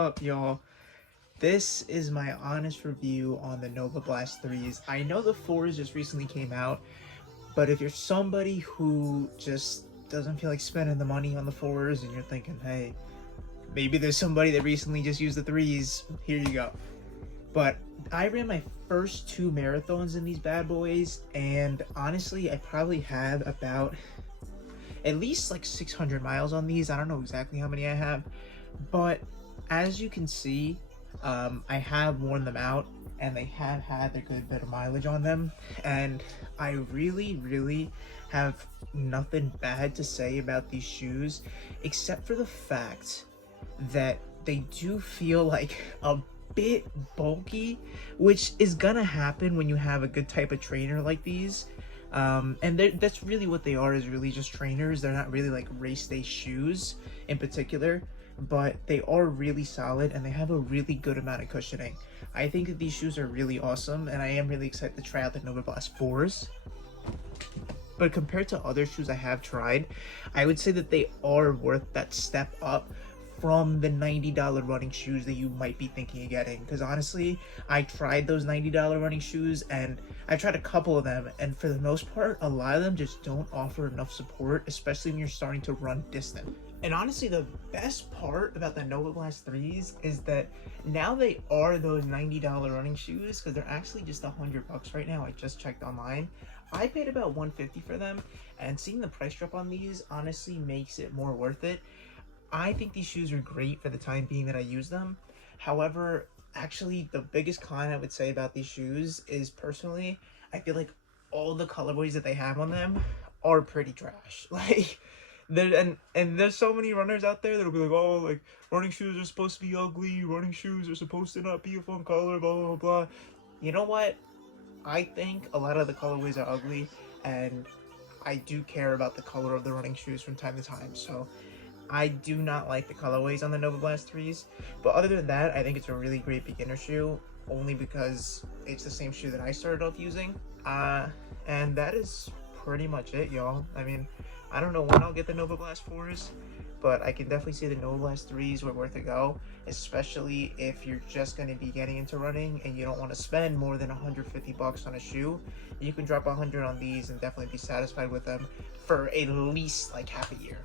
up, y'all? This is my honest review on the Novablast 3s. I know the 4s just recently came out, but if you're somebody who just doesn't feel like spending the money on the 4s and you're thinking, hey, maybe there's somebody that recently just used the 3s, here you go. But I ran my first 2 marathons in these bad boys, and honestly, I probably have about at least like 600 miles on these. I don't know exactly how many I have, but as you can see, I have worn them out and they have had a good bit of mileage on them, and I really have nothing bad to say about these shoes, except for the fact that they do feel like a bit bulky, which is gonna happen when you have a good type of trainer like these. And that's really what they are, is really just trainers. They're not really like race day shoes in particular, but they are really solid and they have a really good amount of cushioning. I think that these shoes are really awesome, and I am really excited to try out the Novablast 4s. But compared to other shoes I have tried, I would say that they are worth that step up from the $90 running shoes that you might be thinking of getting. Because honestly, I tried those $90 running shoes and I tried a couple of them, and for the most part, a lot of them just don't offer enough support, especially when you're starting to run distant. And honestly, the best part about the Novablast 3s is that now they are those $90 running shoes, because they're actually just $100 right now. I just checked online. I paid about $150 for them, and seeing the price drop on these honestly makes it more worth it. I think these shoes are great for the time being that I use them. However, actually the biggest con I would say about these shoes is, personally, I feel like all the colorways that they have on them are pretty trash. Like, and there's so many runners out there that'll be like, oh, like, running shoes are supposed to be ugly, running shoes are supposed to not be a fun color, blah blah blah. You know what? I think a lot of the colorways are ugly, and I do care about the color of the running shoes from time to time, so I do not like the colorways on the Novablast 3s. But other than that, I think it's a really great beginner shoe, only because it's the same shoe that I started off using. And that is pretty much it, y'all. I mean, I don't know when I'll get the Novablast 4s, but I can definitely say the Novablast 3s were worth a go, especially if you're just going to be getting into running and you don't want to spend more than $150 on a shoe. You can drop $100 on these and definitely be satisfied with them for at least like half a year.